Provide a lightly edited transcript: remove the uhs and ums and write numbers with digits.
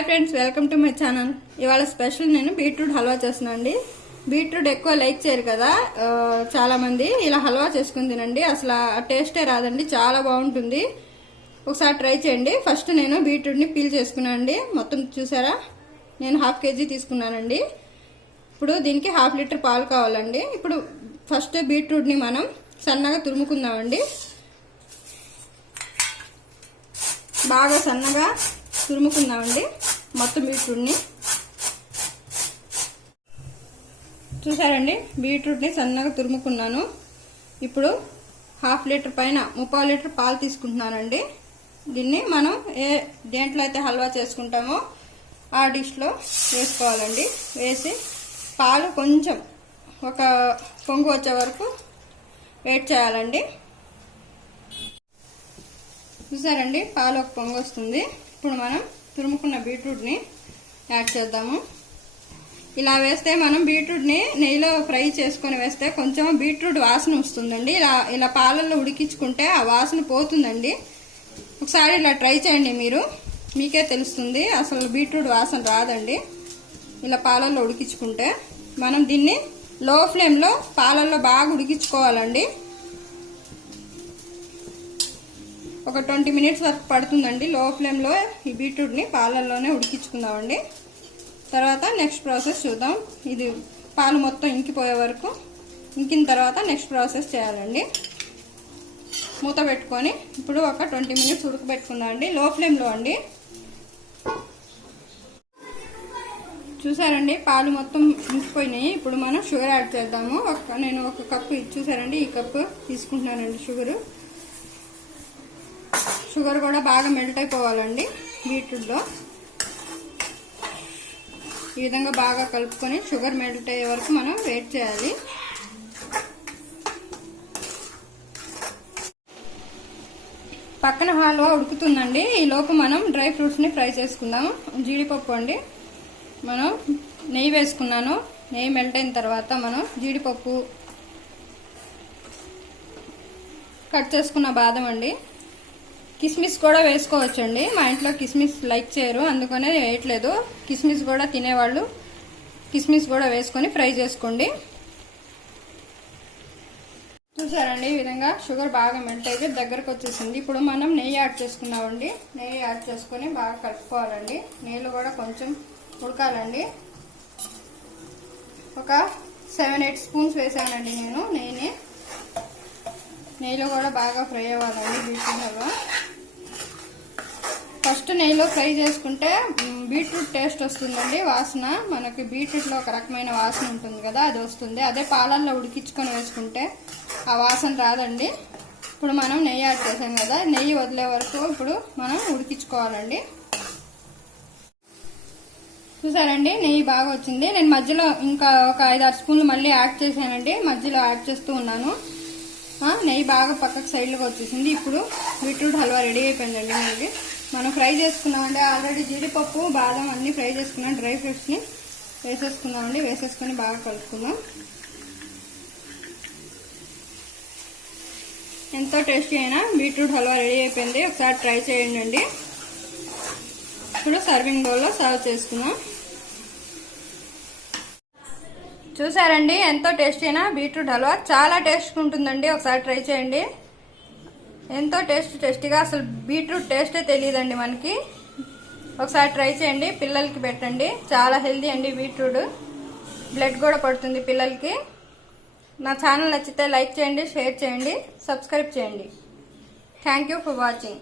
Hi friends, welcome to my channel. ఇవాళ special నేను beetroot halwa చేస్తున్నాను అండి. బీట్రూట్ ఎక్కువ లైక్ చేయరు కదా చాలా మంది. ఇలా హల్వా చేసుకుని తినండి, అసలు ఆ టేస్టే రాదండి, చాలా బాగుంటుంది. ఒకసారి ట్రై చేయండి. ఫస్ట్ నేను బీట్రూట్ని పీల్ చేసుకున్నాను అండి. మొత్తం చూసారా, నేను 1/2 kg తీసుకున్నానండి. ఇప్పుడు దీనికి 1/2 లీటర్ పాలు కావాలండి. ఇప్పుడు ఫస్ట్ బీట్రూట్ని మనం సన్నగా తురుముకుందామండి. బాగా సన్నగా తురుముకుందామండి మొత్తం బీట్రూట్ని. చూసారండి, బీట్రూట్ని సన్నగా తురుముకున్నాను. ఇప్పుడు 1/2 లీటర్ పైన 3/4 లీటర్ పాలు తీసుకుంటున్నానండి. దీన్ని మనం దేంట్లో అయితే హల్వా చేసుకుంటామో ఆ డిష్లో వేసుకోవాలండి. వేసి పాలు కొంచెం ఒక పొంగు వచ్చే వరకు వెయిట్ చేయాలండి. చూసారండి, పాలు ఒక పొంగు వస్తుంది. ఇప్పుడు మనం తురుముకున్న బీట్రూట్ని యాడ్ చేద్దాము. ఇలా వేస్తే మనం బీట్రూట్ని నెయ్యిలో ఫ్రై చేసుకొని వేస్తే కొంచెం బీట్రూట్ వాసన వస్తుందండి. ఇలా పాలల్లో ఉడికించుకుంటే ఆ వాసన పోతుందండి. ఒకసారి ఇలా ట్రై చేయండి, మీకే తెలుస్తుంది, అసలు బీట్రూట్ వాసన రాదండి. ఇలా పాలల్లో ఉడికించుకుంటే మనం దీన్ని లో ఫ్లేమ్లో పాలల్లో బాగా ఉడికించుకోవాలండి. ఒక 20 మినిట్స్ వరకు పడుతుందండి. లో ఫ్లేమ్లో ఈ బీట్రూట్ని పాలల్లోనే ఉడికించుకుందామండి. తర్వాత నెక్స్ట్ ప్రాసెస్ చూద్దాం. ఇది పాలు మొత్తం ఇంకిపోయే వరకు ఇంకిన తర్వాత నెక్స్ట్ ప్రాసెస్ చేయాలండి. మూత పెట్టుకొని ఇప్పుడు ఒక 20 మినిట్స్ ఉడకబెట్టుకుందామండి, లో ఫ్లేమ్లో అండి. చూసారండి, పాలు మొత్తం ఇంకిపోయినాయి. ఇప్పుడు మనం షుగర్ యాడ్ చేద్దాము. నేను ఒక కప్పు చూసారండి, ఈ కప్పు తీసుకుంటున్నానండి షుగర్ కూడా బాగా మెల్ట్ అయిపోవాలండి బీట్రూట్లో. ఈ విధంగా బాగా కలుపుకొని షుగర్ మెల్ట్ అయ్యే వరకు మనం వెయిట్ చేయాలి. పక్కన హల్వా ఉడుకుతుందండి. ఈ లోపు మనం డ్రై ఫ్రూట్స్ని ఫ్రై చేసుకుందాము. జీడిపప్పు అండి, మనం నెయ్యి వేసుకున్నాను. నెయ్యి మెల్ట్ అయిన తర్వాత మనం జీడిపప్పు, కట్ చేసుకున్న బాదం అండి, కిస్మిస్ కూడా వేసుకోవచ్చండి. మా ఇంట్లో కిస్మిస్ లైక్ చేయరు, అందుకనే వేయట్లేదు. కిస్మిస్ కూడా తినేవాళ్ళు కిస్మిస్ కూడా వేసుకొని ఫ్రై చేసుకోండి. చూసారండి, ఈ విధంగా షుగర్ బాగా మెల్ట్ అయితే దగ్గరకు వచ్చేసింది. ఇప్పుడు మనం నెయ్యి యాడ్ చేసుకున్నామండి. నెయ్యి యాడ్ చేసుకొని బాగా కలుపుకోవాలండి. నెయ్యిలో కూడా కొంచెం ఉడకాలండి. ఒక 7-8 స్పూన్స్ వేసానండి నేను నెయ్యిలో కూడా బాగా ఫ్రై అవ్వాలండి బీట్రూట్ హల్వా. ఫస్ట్ నెయ్యిలో ఫ్రై చేసుకుంటే బీట్రూట్ టేస్ట్ వస్తుందండి, వాసన. మనకి బీట్రూట్లో ఒక రకమైన వాసన ఉంటుంది కదా, అది వస్తుంది. అదే పాలల్లో ఉడికించుకొని వేసుకుంటే ఆ వాసన రాదండి. ఇప్పుడు మనం నెయ్యి యాడ్ చేసాం కదా, నెయ్యి వదిలే వరకు ఇప్పుడు మనం ఉడికించుకోవాలండి. చూసారండి, నెయ్యి బాగా వచ్చింది. నేను మధ్యలో ఇంకా ఒక 5-6 స్పూన్లు మళ్ళీ యాడ్ చేశానండి. మధ్యలో యాడ్ చేస్తూ ఉన్నాను. నెయ్యి బాగా పక్కకు సైడ్లోకి వచ్చేసింది. ఇప్పుడు బీట్రూట్ హల్వా రెడీ అయిపోయిందండి. మనకి మనం ఫ్రై చేసుకున్నామండి ఆల్రెడీ. జీడిపప్పు, బాదం అన్నీ ఫ్రై చేసుకున్నాం. డ్రై ఫ్రూట్స్ని వేసేసుకున్నామండి. వేసేసుకొని బాగా కలుపుకుందాం. ఎంతో టేస్టీ అయినా బీట్రూట్ హల్వా రెడీ అయిపోయింది. ఒకసారి ట్రై చేయండి. ఇప్పుడు సర్వింగ్ బౌల్లో సర్వ్ చేసుకుందాం. చూసారండి, ఎంతో టేస్టీ అయినా బీట్రూట్ హల్వా, చాలా టేస్ట్ ఉంటుందండి. ఒకసారి ట్రై చేయండి. ఎంతో టేస్టీగా, అసలు బీట్రూట్ టేస్టే తెలియదండి మనకి. ఒకసారి ట్రై చేయండి, పిల్లలకి పెట్టండి. చాలా హెల్దీ అండి బీట్రూట్, బ్లడ్ కూడా పడుతుంది పిల్లలకి. నా ఛానల్ నచ్చితే లైక్ చేయండి, షేర్ చేయండి, సబ్స్క్రైబ్ చేయండి. Thank you for watching.